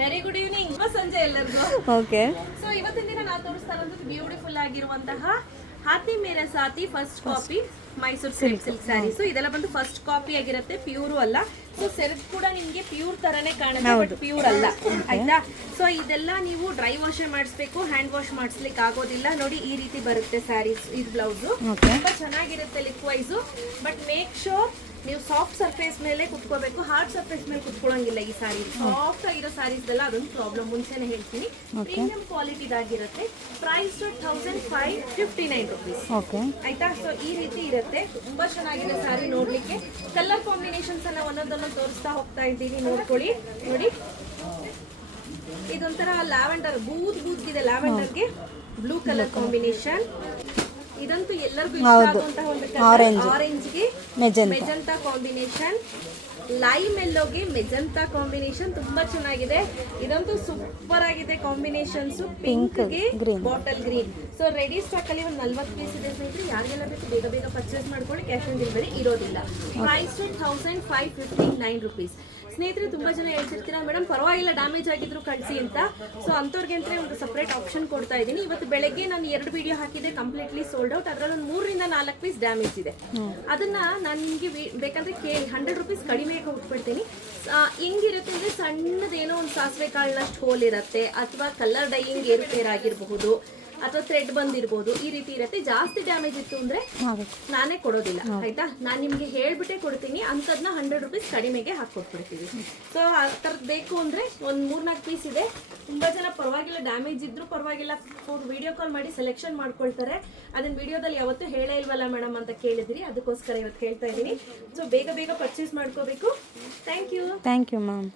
Very good evening ಶುಭ ಸಂಜೆ ಎಲ್ಲರಿಗೂ. Okay so ಇವತ್ತಿನ ದಿನ ನಾವು ತೋರಿಸ್ತಾ ಇರೋದು ಬ್ಯೂಟಿಫುಲ್ ಆಗಿರುವಂತಹ Haathi Mere Saathi first copy Mysuru silk silk sarees ಇದೆಲ್ಲ ಬಂದು ಫಸ್ಟ್ ಕಾಪಿ ಆಗಿರುತ್ತೆ ಪ್ಯೂರು ಅಲ್ಲ. ಸೊ ಸೆರೆಪ್ ಕೂಡ ನಿಮ್ಗೆ ಪ್ಯೂರ್ ತರನೇ ಕಾಣುತ್ತೆ ಬಟ್ ಪ್ಯೂರ್ ಅಲ್ಲ. ಆಯ್ತಾ? ಸೊ ಇದೆಲ್ಲ ನೀವು ಡ್ರೈ ವಾಶ್ ಮಾಡಿಸ್ಬೇಕು ಹ್ಯಾಂಡ್ ವಾಶ್ ಮಾಡಿಸ್ಲಿಕ್ಕೆ ಆಗೋದಿಲ್ಲ. ನೋಡಿ ಈ ರೀತಿ ಬರುತ್ತೆ ಸ್ಯಾರೀಸ್ ಇದು ಬ್ಲೌಸು ತುಂಬಾ ಚೆನ್ನಾಗಿರುತ್ತೆ likewise but make sure ನೀವು ಸಾಫ್ಟ್ ಸರ್ಫೇಸ್ ಮೇಲೆ ಕುತ್ಕೋಬೇಕು ಹಾರ್ಡ್ ಸರ್ಫೇಸ್ ಮೇಲೆ ಕುತ್ಕೊಳ್ಳೋಂಗಿಲ್ಲ ಈ ಸಾರಿ ಸಾಫ್ಟ್ ಆಗಿರೋ ಸಾರೀಸ್ ಎಲ್ಲ ಅದೊಂದು ಪ್ರಾಬ್ಲಮ್ ಮುಂಚೆನೆ ಹೇಳ್ತೀನಿ. Premium ಕ್ವಾಲಿಟಿದಾಗಿರುತ್ತೆ price thousand five fifty nine rupees okay ಆಯ್ತಾ? ಸೊ ಈ ರೀತಿ ಇರುತ್ತೆ. ತುಂಬಾ ಚೆನ್ನಾಗಿದೆ ಸಾರಿ ನೋಡ್ಲಿಕ್ಕೆ. ಕಲರ್ ಕಾಂಬಿನೇಷನ್ಸ್ ಎಲ್ಲ ಒಂದೊಂದೊಂದೊಂದು ತೋರಿಸ್ತಾ ಹೋಗ್ತಾ ಇದ್ದೀನಿ. ನೋಡ್ಕೊಳ್ಳಿ. ನೋಡಿ. ಇದೊಂಥರ ಲ್ಯಾವೆಂಡರ್ ಬೂದ್ ಬೂದ್ಗಿದೆ ಲ್ಯಾವೆಂಡರ್ಗೆ. ಬ್ಲೂ ಕಲರ್ ಕಾಂಬಿನೇಷನ್ ಇದಂತೂ ಎಲ್ಲರಿಗೂ ಇಷ್ಟ ಆಗುವಂತಹ ಒಂದು ಆರೆಂಜ್ ಆರೆಂಜ್ಗೆ ಮೆಜೆಂಟಾ ಮೆಜಂತಾ. ಕಾಂಬಿನೇಷನ್. ಲೈಮ್ ಎಲ್ಲೋಗೆ ಮೆಜಂತಾ ಕಾಂಬಿನೇಷನ್ ತುಂಬಾ ಚೆನ್ನಾಗಿದೆ. ಇದಂತೂ ಸೂಪರ್ ಆಗಿದೆ ಕಾಂಬಿನೇಷನ್ಸ್. ಪಿಂಕ್ಗೆ. Bottle green so ready stock ಅಲ್ಲಿ ಒಂದು ನಲ್ವತ್ತು ಪೀಸ್ ಇದೆ ಸ್ನೇಹಿತರೆ. ಯಾರಿಗೆಲ್ಲ ಬೇಕು ಬೇಗ ಬೇಗ ಪರ್ಚೇಸ್ ಮಾಡ್ಕೊಳ್ಳಿ. ಕ್ಯಾಶ್ ಆನ್ ಡೆಲಿವರಿ ಇರೋದಿಲ್ಲ. Price thousand five fifty nine rupees ಸ್ನೇಹಿತರೆ, ತುಂಬಾ ಜನ ಹೇಳ್ತಿರ್ತೀರಾ, ಮೇಡಮ್, ಪರವಾಗಿಲ್ಲ ಡ್ಯಾಮೇಜ್ ಆಗಿದ್ರು ಕಳಿಸಿ ಅಂತ. ಸೊ ಅಂಥವ್ರಿಗೆ ಅಂತ ಒಂದು ಸಪ್ರೇಟ್ ಆಪ್ಷನ್ ಕೊಡ್ತಾ ಇದ್ದೀನಿ. ಇವತ್ತು ಬೆಳಗ್ಗೆ ನಾನು ಎರಡು ವಿಡಿಯೋ ಹಾಕಿದೆ ಕಂಪ್ಲೀಟ್ಲಿ ಸೋಲ್ಡ್ ಔಟ್ ಅದರಲ್ಲಿ ಒಂದು ಮೂರರಿಂದ ನಾಲ್ಕು ಪೀಸ್ ಡ್ಯಾಮೇಜ್ ಇದೆ. ಅದನ್ನ ನಾನು ನಿಮಗೆ ಬೇಕಂದ್ರೆ ಕೇಳಿ. ಹಂಡ್ರೆಡ್ ರುಪೀಸ್ ಕಡಿಮೆ ಹೋಗ್ಬಿಡ್ತೀನಿ ಹೆಂಗಿರುತ್ತೆ ಅಂದ್ರೆ ಸಣ್ಣದೇನೋ ಒಂದು ಸಾಸಿವೆ ಕಾಳಿನಷ್ಟು ಹೋಲ್ ಇರುತ್ತೆ ಅಥವಾ ಕಲರ್ ಡೈಯಿಂಗ್ ಏರುಪೇರ್ ಆಗಿರಬಹುದು. ಅಥವಾ ಥ್ರೆಡ್ ಬಂದಿರ್ಬೋದು ಈ ರೀತಿ ಇರುತ್ತೆ. ಜಾಸ್ತಿ ಡ್ಯಾಮೇಜ್ ಇತ್ತು ಅಂದ್ರೆ ನಾನೇ ಕೊಡೋದಿಲ್ಲ ಆಯ್ತಾ? ನಾನು ನಿಮ್ಗೆ ಹೇಳ್ಬಿಟ್ಟೆ ಕೊಡ್ತೀನಿ ಅಂಥದ್ನ ಹಂಡ್ರೆಡ್ ರುಪೀಸ್ ಕಡಿಮೆಗೆ ಹಾಕೊಟ್ಬಿಡ್ತೀವಿ ಸೊ ಆ ಥರದ್ದು ಬೇಕು ಅಂದ್ರೆ ಒಂದು ಮೂರ್ನಾಲ್ಕು ಪೀಸ್ ಇದೆ. ತುಂಬಾ ಜನ ಪರವಾಗಿಲ್ಲ ಡ್ಯಾಮೇಜ್ ಇದ್ರೂ ಪರವಾಗಿಲ್ಲ. ವಿಡಿಯೋ ಕಾಲ್ ಮಾಡಿ ಸೆಲೆಕ್ಷನ್ ಮಾಡ್ಕೊಳ್ತಾರೆ. ಅದನ್ನ ವಿಡಿಯೋದಲ್ಲಿ ಯಾವತ್ತೂ ಹೇಳೇ ಇಲ್ವಲ್ಲ ಮೇಡಮ್ ಅಂತ ಕೇಳಿದ್ರಿ. ಅದಕ್ಕೋಸ್ಕರ ಇವತ್ತು ಹೇಳ್ತಾ ಇದ್ದೀನಿ. ಸೊ ಬೇಗ ಬೇಗ ಪರ್ಚೇಸ್ ಮಾಡ್ಕೋಬೇಕು. Thank you thank you ma'am